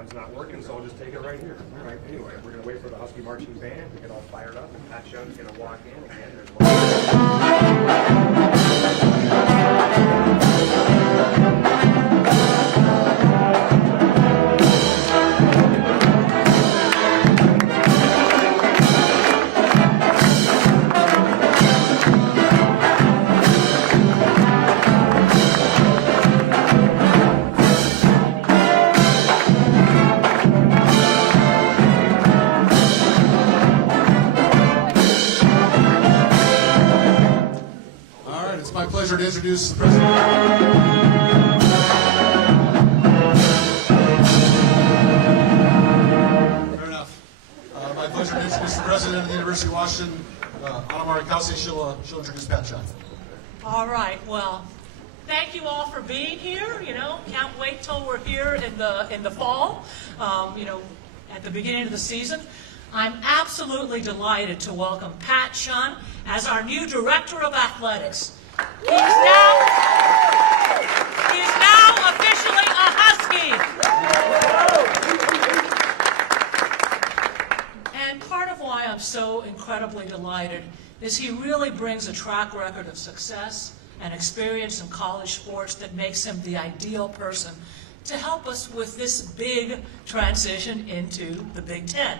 one's not working, so I'll just take it right here. All right, anyway, we're going to wait for the Husky Marching Band to get all fired up, and Pat Chun's going to walk in again. There's pleasure to introduce the president. Fair enough. My pleasure to introduce the president of the University of Washington, Anna Marie Kause. She'll introduce Pat Chun. All right. Well, thank you all for being here. Can't wait till we're here in the fall. At the beginning of the season. I'm absolutely delighted to welcome Pat Chun as our new Director of Athletics. He's now officially a Husky. And part of why I'm so incredibly delighted is he really brings a track record of success and experience in college sports that makes him the ideal person to help us with this big transition into the Big Ten.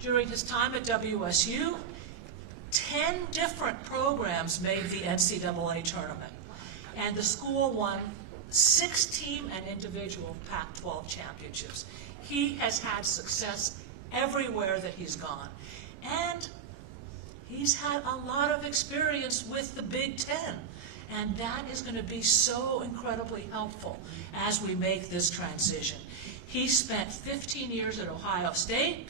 During his time at WSU, 10 different programs made the NCAA tournament, and the school won 6 team and individual Pac-12 championships. He has had success everywhere that he's gone, and he's had a lot of experience with the Big Ten, and that is going to be so incredibly helpful as we make this transition. He spent 15 years at Ohio State,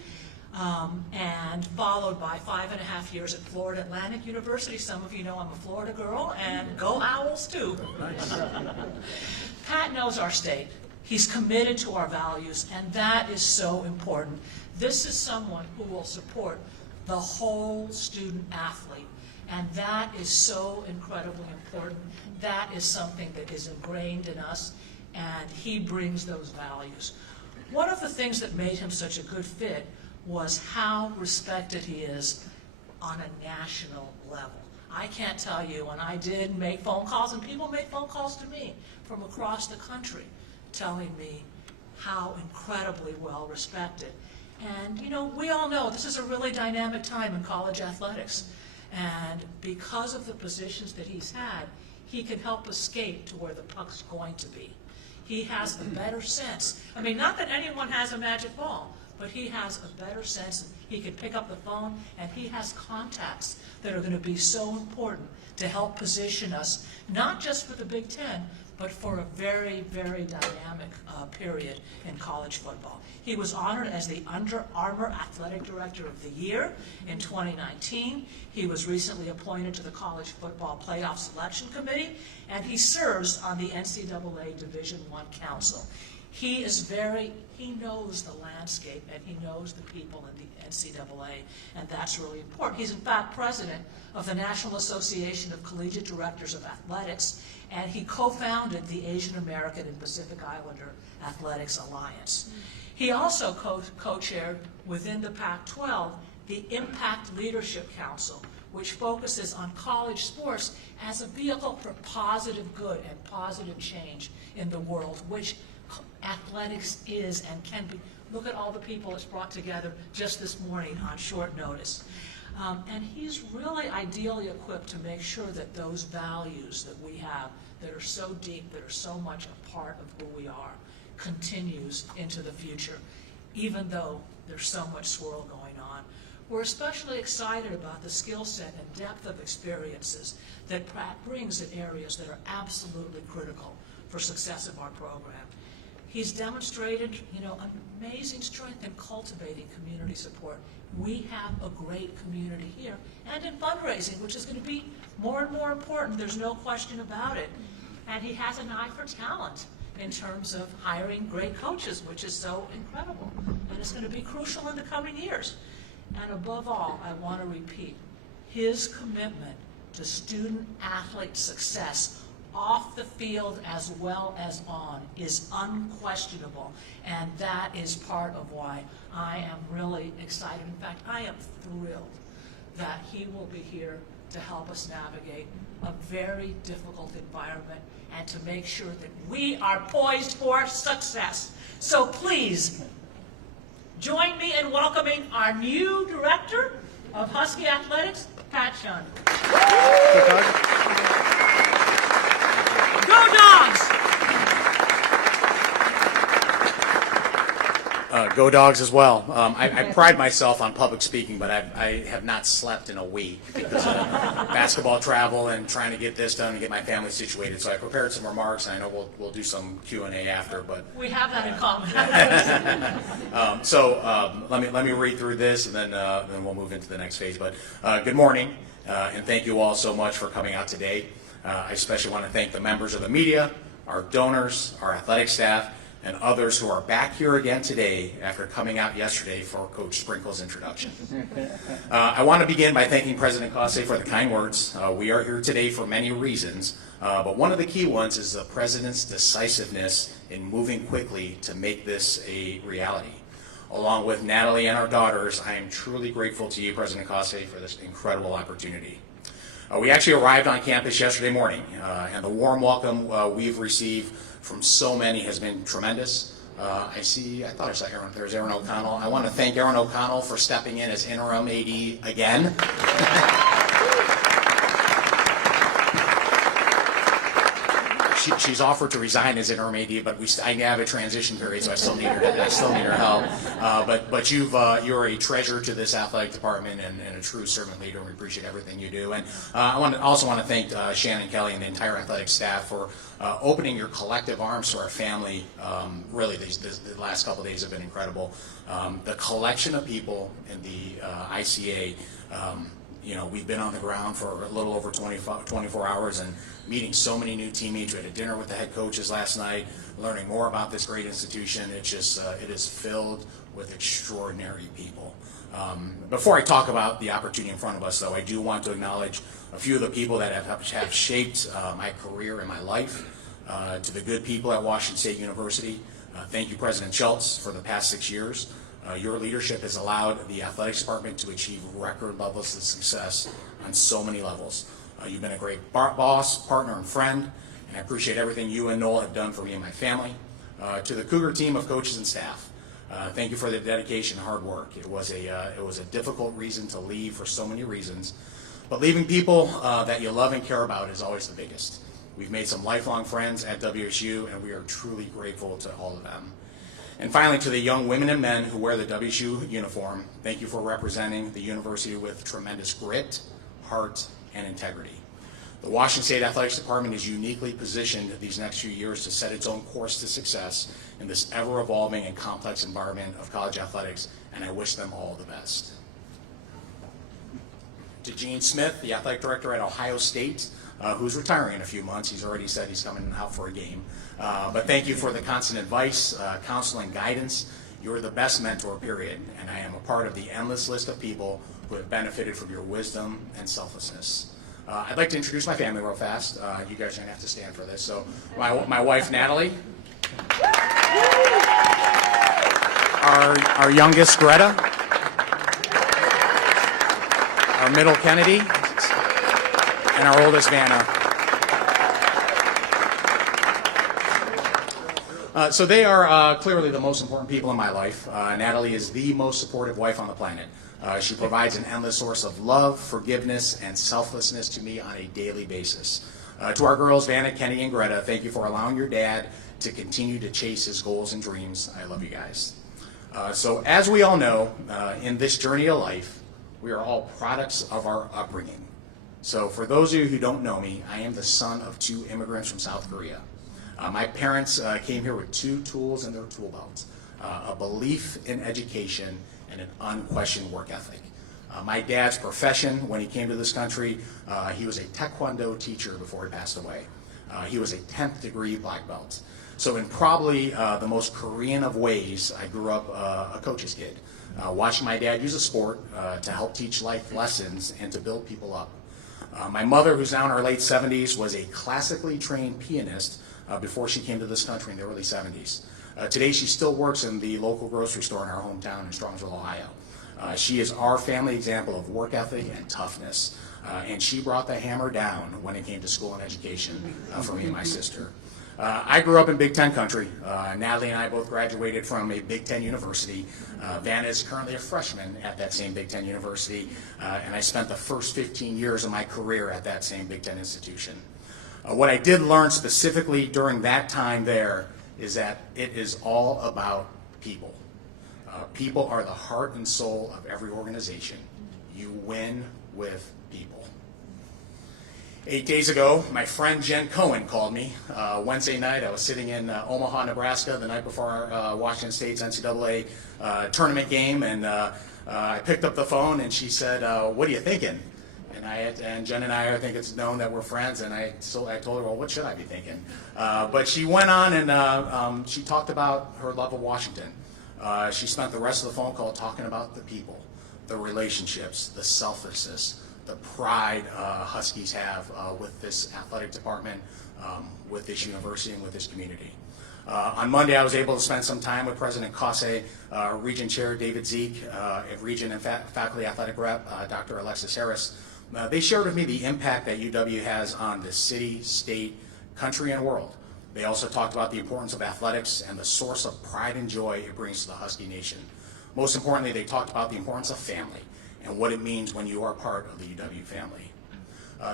and followed by 5.5 years at Florida Atlantic University. Some of you know I'm a Florida girl, and go Owls too. Pat knows our state. He's committed to our values, and that is so important. This is someone who will support the whole student athlete, and that is so incredibly important. That is something that is ingrained in us, and he brings those values. One of the things that made him such a good fit was how respected he is on a national level. I can't tell you, and I did make phone calls, and people made phone calls to me from across the country telling me how incredibly well respected. And we all know this is a really dynamic time in college athletics. And because of the positions that he's had, he can help us skate to where the puck's going to be. He has a better sense. I mean, not that anyone has a magic ball, but he has a better sense. He can pick up the phone, and he has contacts that are going to be so important to help position us, not just for the Big Ten, but for a very, very dynamic period in college football. He was honored as the Under Armour Athletic Director of the Year in 2019. He was recently appointed to the College Football Playoff Selection Committee, and he serves on the NCAA Division I Council. He knows the landscape, and he knows the people in the NCAA, and that's really important. He's in fact president of the National Association of Collegiate Directors of Athletics, and he co-founded the Asian American and Pacific Islander Athletics Alliance. He also co-chaired within the Pac-12 the Impact Leadership Council, which focuses on college sports as a vehicle for positive good and positive change in the world, which athletics is and can be. Look at all the people it's brought together just this morning on short notice. And he's really ideally equipped to make sure that those values that we have that are so deep, that are so much a part of who we are, continues into the future, even though there's so much swirl going on. We're especially excited about the skill set and depth of experiences that Pratt brings in areas that are absolutely critical for success of our program. He's demonstrated, amazing strength in cultivating community support. We have a great community here, and in fundraising, which is going to be more and more important. There's no question about it. And he has an eye for talent in terms of hiring great coaches, which is so incredible, and it's going to be crucial in the coming years. And above all, I want to repeat, his commitment to student-athlete success off the field as well as on, is unquestionable. And that is part of why I am really excited. In fact, I am thrilled that he will be here to help us navigate a very difficult environment and to make sure that we are poised for success. So please, join me in welcoming our new director of Husky Athletics, Pat Chun. Go Dogs! Go Dogs as well. I pride myself on public speaking, but I have not slept in a week because of basketball travel and trying to get this done and get my family situated. So I prepared some remarks, and I know we'll do some Q&A after. But We have that in common. let me read through this, and then we'll move into the next phase. But good morning, and thank you all so much for coming out today. I especially want to thank the members of the media, our donors, our athletic staff, and others who are back here again today after coming out yesterday for Coach Sprinkle's introduction. I want to begin by thanking President Cosse for the kind words. We are here today for many reasons, but one of the key ones is the President's decisiveness in moving quickly to make this a reality. Along with Natalie and our daughters, I am truly grateful to you, President Cosse, for this incredible opportunity. We actually arrived on campus yesterday morning, and the warm welcome we've received from so many has been tremendous. I thought I saw Aaron. There's Aaron O'Connell. I want to thank Aaron O'Connell for stepping in as interim AD again. She's offered to resign as interim AD, but I have a transition period, so I still need her help. But you're a treasure to this athletic department and a true servant leader, and we appreciate everything you do. And I also want to thank Shannon Kelly and the entire athletic staff for opening your collective arms to our family. Really, the last couple of days have been incredible. The collection of people in the ICA. We've been on the ground for a little over 24 hours and meeting so many new teammates. We had a dinner with the head coaches last night, learning more about this great institution. It is filled with extraordinary people. Before I talk about the opportunity in front of us, though, I do want to acknowledge a few of the people that have shaped my career and my life. To the good people at Washington State University, thank you, President Schultz, for the past 6 years. Your leadership has allowed the athletics department to achieve record levels of success on so many levels. You've been a great boss, partner, and friend, and I appreciate everything you and Noel have done for me and my family. To the Cougar team of coaches and staff, thank you for the dedication and hard work. It was a difficult reason to leave for so many reasons, but leaving people that you love and care about is always the biggest. We've made some lifelong friends at WSU, and we are truly grateful to all of them. And finally, to the young women and men who wear the WSU uniform, thank you for representing the university with tremendous grit, heart, and integrity. The Washington State Athletics Department is uniquely positioned these next few years to set its own course to success in this ever-evolving and complex environment of college athletics, and I wish them all the best. To Gene Smith, the athletic director at Ohio State, who's retiring in a few months. He's already said he's coming out for a game. But thank you for the constant advice, counsel, and guidance. You're the best mentor, period, and I am a part of the endless list of people who have benefited from your wisdom and selflessness. I'd like to introduce my family real fast. You guys are going to have to stand for this. So my wife, Natalie. Our youngest, Greta. Our middle, Kennedy. And our oldest, Vanna. So they are clearly the most important people in my life. Natalie is the most supportive wife on the planet. She provides an endless source of love, forgiveness, and selflessness to me on a daily basis. To our girls, Vanna, Kenny, and Greta, thank you for allowing your dad to continue to chase his goals and dreams. I love you guys. So as we all know, in this journey of life, we are all products of our upbringing. So for those of you who don't know me, I am the son of 2 immigrants from South Korea. My parents came here with 2 tools in their tool belt, a belief in education and an unquestioned work ethic. My dad's profession when he came to this country, he was a Taekwondo teacher before he passed away. He was a 10th degree black belt. So in probably the most Korean of ways, I grew up a coach's kid, watching my dad use a sport to help teach life lessons and to build people up. My mother, who's now in her late 70s, was a classically trained pianist before she came to this country in the early 70s. Today, she still works in the local grocery store in our hometown in Strongsville, Ohio. She is our family example of work ethic and toughness, and she brought the hammer down when it came to school and education for me and my sister. I grew up in Big Ten country. Natalie and I both graduated from a Big Ten university. Vanna is currently a freshman at that same Big Ten university, and I spent the first 15 years of my career at that same Big Ten institution. What I did learn specifically during that time there is that it is all about people. People are the heart and soul of every organization. You win with people. 8 days ago, my friend Jen Cohen called me. Wednesday night, I was sitting in Omaha, Nebraska, the night before Washington State's NCAA tournament game, and I picked up the phone, and she said, "What are you thinking?" And Jen and I think it's known that we're friends, and I told her, well, what should I be thinking? But she went on and she talked about her love of Washington. She spent the rest of the phone call talking about the people, the relationships, the selflessness, the pride Huskies have with this athletic department, with this university, and with this community. On Monday, I was able to spend some time with President Kase, Region Chair David Zeke, Region and Faculty Athletic Rep Dr. Alexis Harris. They shared with me the impact that UW has on the city, state, country, and world. They also talked about the importance of athletics and the source of pride and joy it brings to the Husky Nation. Most importantly, they talked about the importance of family and what it means when you are part of the UW family.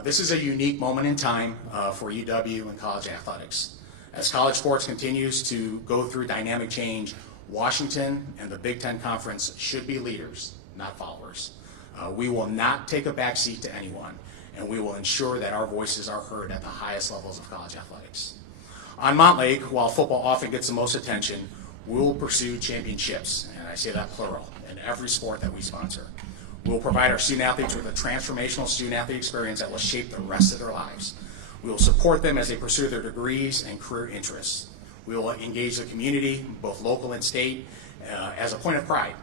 This is a unique moment in time for UW and college athletics. As college sports continues to go through dynamic change, Washington and the Big Ten Conference should be leaders, not followers. We will not take a backseat to anyone, and we will ensure that our voices are heard at the highest levels of college athletics. On Montlake, while football often gets the most attention, we will pursue championships, and I say that plural, in every sport that we sponsor. We will provide our student athletes with a transformational student athlete experience that will shape the rest of their lives. We will support them as they pursue their degrees and career interests. We will engage the community, both local and state, as a point of pride.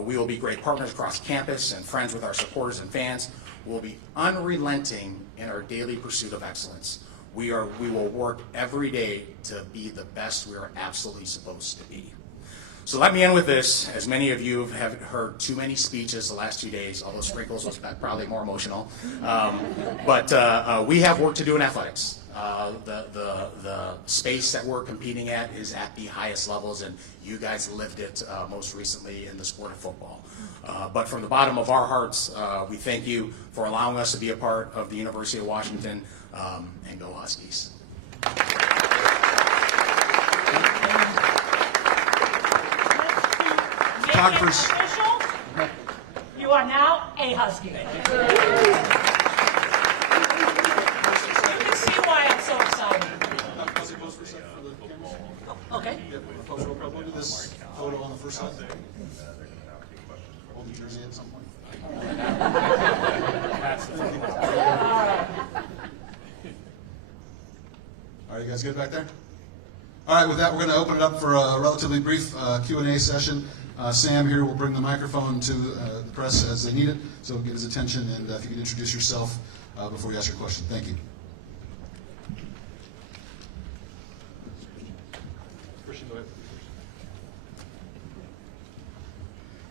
We will be great partners across campus and friends with our supporters and fans. We will be unrelenting in our daily pursuit of excellence. We will work every day to be the best we are absolutely supposed to be. So let me end with this. As many of you have heard too many speeches the last 2 days, although Sprinkles was probably more emotional. But we have work to do in athletics. The space that we're competing at is at the highest levels, and you guys lived it most recently in the sport of football. But from the bottom of our hearts, we thank you for allowing us to be a part of the University of Washington, and go Huskies. Photographers. You are now a Husky. You can see why I'm so excited. Okay. We'll do this photo on the first side. Hold the jersey at some point. All right, you guys good back there? All right, with that, we're going to open it up for a relatively brief Q&A session. Sam here will bring the microphone to the press as they need it, so we'll get his attention, and if you could introduce yourself before you ask your question. Thank you.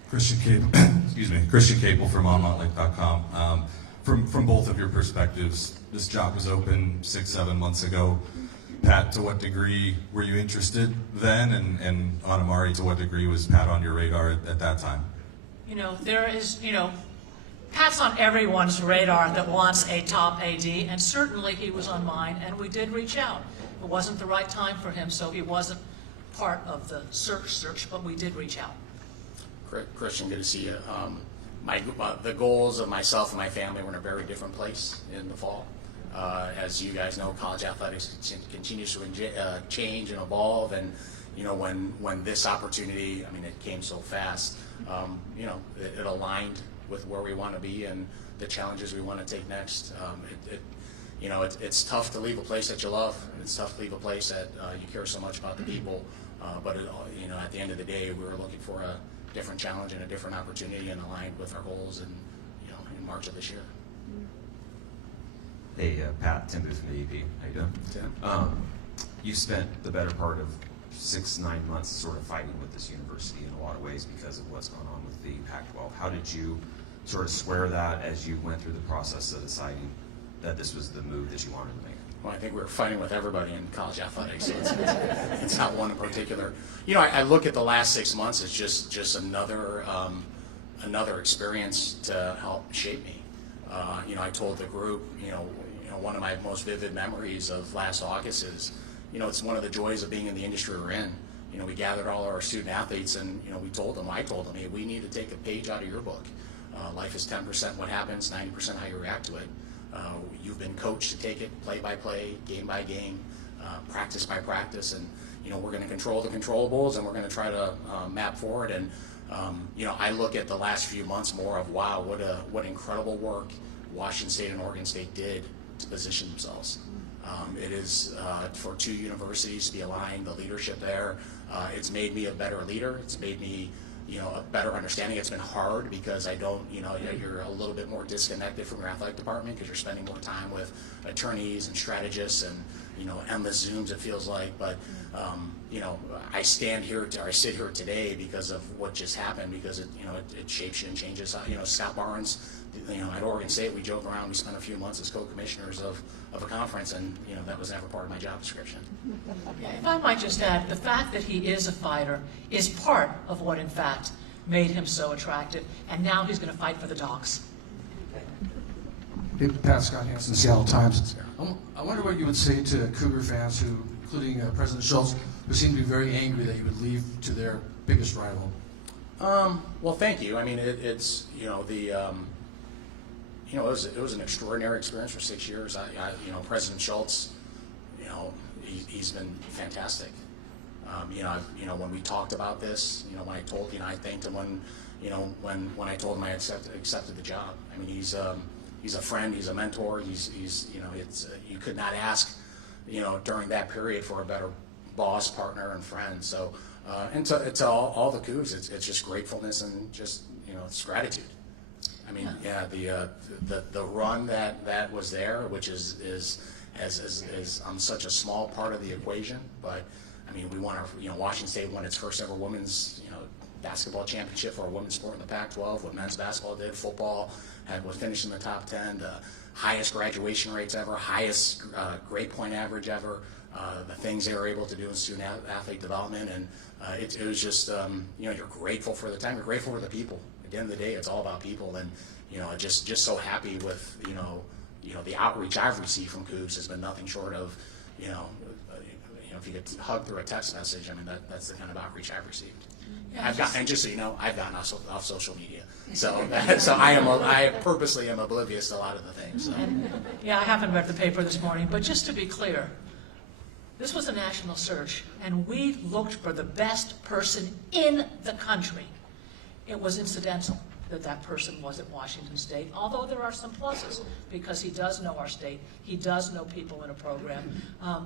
Christian Cable, excuse me, Christian Cable from onmontlake.com. From both of your perspectives, this job was open 6-7 months ago. Pat, to what degree were you interested then, and Anamari, to what degree was Pat on your radar at that time? You know, there is, Pat's on everyone's radar that wants a top AD, and certainly he was on mine, and we did reach out. It wasn't the right time for him, so he wasn't part of the search, but we did reach out. Christian, good to see you. The goals of myself and my family were in a very different place in the fall. As you guys know, college athletics continues to change and evolve, and when this opportunity, it came so fast. It aligned with where we want to be and the challenges we want to take next. It's tough to leave a place that you love. It's tough to leave a place that you care so much about the people. But at the end of the day, we were looking for a different challenge and a different opportunity, and aligned with our goals in March of this year. Hey, Pat, Tim Booth from the EP. How you doing? Tim. You spent the better part of 6-9 months sort of fighting with this university in a lot of ways because of what's going on with the Pac-12. How did you sort of square that as you went through the process of deciding that this was the move that you wanted to make? Well, I think we were fighting with everybody in college athletics, so it's not one in particular. You know, I look at the last 6 months as just another experience to help shape me. You know, I told the group, you know, one of my most vivid memories of last August is, you know, it's one of the joys of being in the industry we're in. You know, we gathered all our student athletes, and you know, I told them, hey, we need to take a page out of your book. Life is 10% what happens, 90% how you react to it. You've been coached to take it play by play, game by game, practice by practice, and you know, we're going to control the controllables, and we're going to try to map forward. And you know, I look at the last few months more of, wow, what incredible work Washington State and Oregon State did to position themselves. It is for two universities to be aligned, the leadership there. It's made me a better leader. It's made me, you know, a better understanding. It's been hard because I don't, you know, you're a little bit more disconnected from your athletic department because you're spending more time with attorneys and strategists and, you know, endless Zooms, it feels like. But, you know, I sit here today because of what just happened, because it, you know, it shapes you and changes. You know, Scott Barnes, you know, at Oregon State, we joke around, we spent a few months as co-commissioners of a conference, and, you know, that was never part of my job description. If I might just add, the fact that he is a fighter is part of what, in fact, made him so attractive, and now he's going to fight for the dogs. Hey, Pat, Scott Hansen, Seattle Times. I wonder what you would say to Cougar fans who, including President Schultz, who seem to be very angry that you would leave to their biggest rival. Well, thank you. I mean, it's, you know, you know, it was an extraordinary experience for 6 years. You know, President Schultz, you know, he's been fantastic. You know, when we talked about this, you know, when I told, you know, I thanked him when I told him I accepted the job. I mean, he's a friend, he's a mentor. He's you know, you could not ask, you know, during that period for a better boss, partner, and friend. So, and to all the Cougs, it's just gratefulness and just, you know, it's gratitude. I mean, yeah, the run that was there, which is such a small part of the equation, but I mean, we won you know, Washington State won its first ever women's, you know, basketball championship for a women's sport in the Pac-12. What men's basketball did, football was finished in the top 10, the highest graduation rates ever, highest grade point average ever, the things they were able to do in student athlete development, and it was just, you know, you're grateful for the time, you're grateful for the people. At the end of the day, it's all about people, and you know, just so happy with you know the outreach I've received from Cougs has been nothing short of, you know, if you get hugged through a text message, I mean, that's the kind of outreach I've received. Yeah, and just so you know, I've gotten off social media, so I purposely am oblivious to a lot of the things. So. Yeah, I haven't read the paper this morning, but just to be clear, this was a national search, and we looked for the best person in the country. It was incidental that that person was at Washington State, although there are some pluses, because he does know our state, he does know people in a program.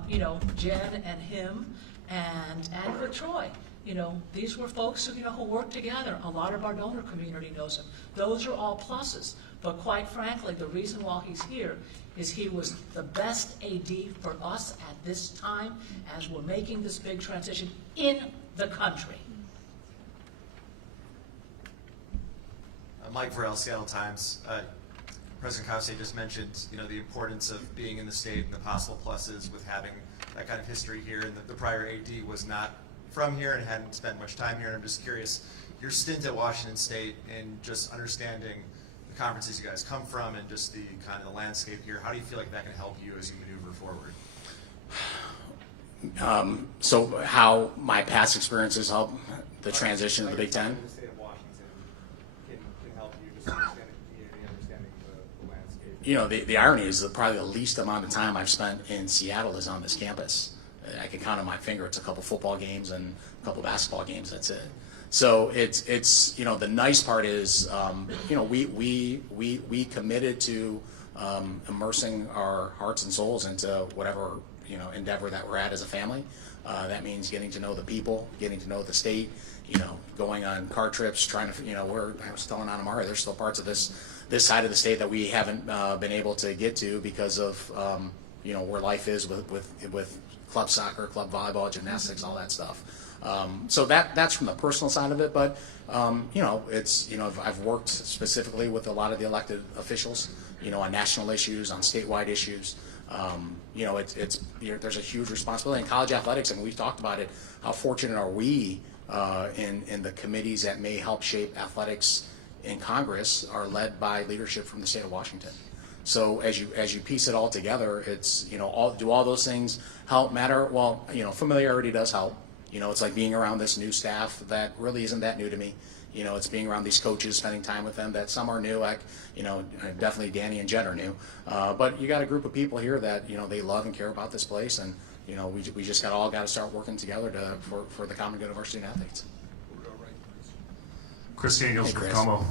You know, Jen and him and with Troy, you know, these were folks who, you know, who worked together. A lot of our donor community knows him. Those are all pluses. But quite frankly, the reason why he's here is he was the best AD for us at this time as we're making this big transition in the country. Mike Varell, Seattle Times. President Kavse just mentioned, you know, the importance of being in the state and the possible pluses with having that kind of history here. And the prior AD was not from here and hadn't spent much time here. And I'm just curious, your stint at Washington State and just understanding the conferences you guys come from and just the kind of the landscape here, how do you feel like that can help you as you maneuver forward? So how my past experiences help the transition to the Big Ten? You know, the irony is that probably the least amount of time I've spent in Seattle is on this campus. I can count on my finger. It's a couple football games and a couple basketball games. That's it. So it's you know, the nice part is you know, we committed to immersing our hearts and souls into whatever, you know, endeavor that we're at as a family. That means getting to know the people, getting to know the state, you know, going on car trips, trying to, I was telling Anna Mara, there's still parts of this side of the state that we haven't been able to get to because of, where life is with club soccer, club volleyball, gymnastics, all that stuff. So that's from the personal side of it, but I've worked specifically with a lot of the elected officials, on national issues, on statewide issues. There's a huge responsibility in college athletics, and we've talked about it. How fortunate are we in the committees that may help shape athletics in Congress are led by leadership from the state of Washington. So as you piece it all together, it's do all those things help matter? Well, familiarity does help. It's like being around this new staff that really isn't that new to me. It's being around these coaches, spending time with them that some are new, like, definitely Danny and Jen are new. But you got a group of people here that, they love and care about this place, and, we just all got to start working together for the common good of our student athletes. Chris Daniels Hey, from Chris. Como.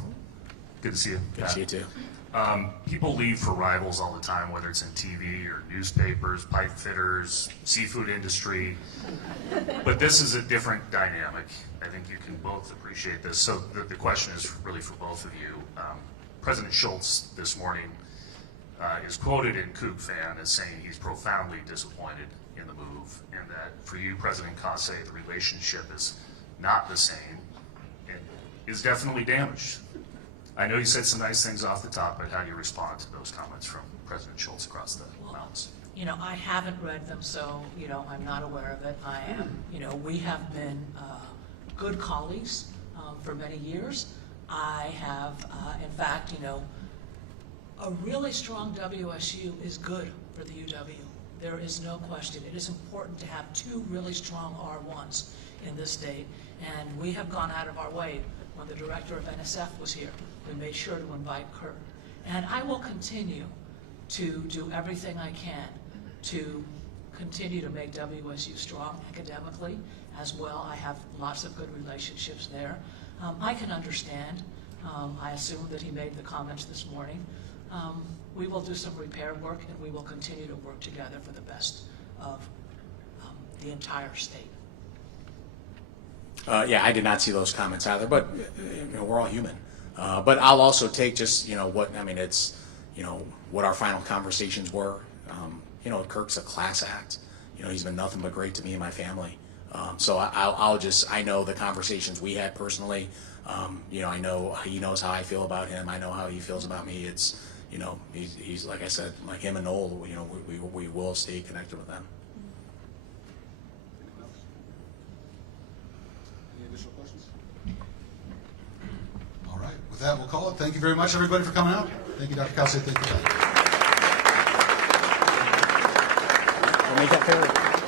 Good to see you. Good to see you too. People leave for rivals all the time, whether it's in TV or newspapers, pipe fitters, seafood industry. But this is a different dynamic. I think you can both appreciate this. So the question is really for both of you. President Schultz this morning is quoted in Coug Fan as saying he's profoundly disappointed in the move, and that for you, President Kase, the relationship is not the same and is definitely damaged. I know you said some nice things off the top, but how do you respond to those comments from President Schultz across the mountains? I haven't read them, so, I'm not aware of it. I am, we have been good colleagues for many years. I have, in fact, a really strong WSU is good for the UW. There is no question. It is important to have two really strong R1s in this state, and we have gone out of our way. When the director of NSF was here, we made sure to invite Kurt. And I will continue to do everything I can to continue to make WSU strong academically as well. I have lots of good relationships there. I can understand. I assume that he made the comments this morning. We will do some repair work, and we will continue to work together for the best of the entire state. Yeah, I did not see those comments either, but we're all human. But I'll also take just what our final conversations were. Kirk's a class act. He's been nothing but great to me and my family. So I know the conversations we had personally. I know he knows how I feel about him. I know how he feels about me. It's he's like I said, like him and Noel. We will stay connected with them. All right, with that, we'll call it. Thank you very much, everybody, for coming out. Thank you, Dr. Kase. Thank you. We'll make that fair.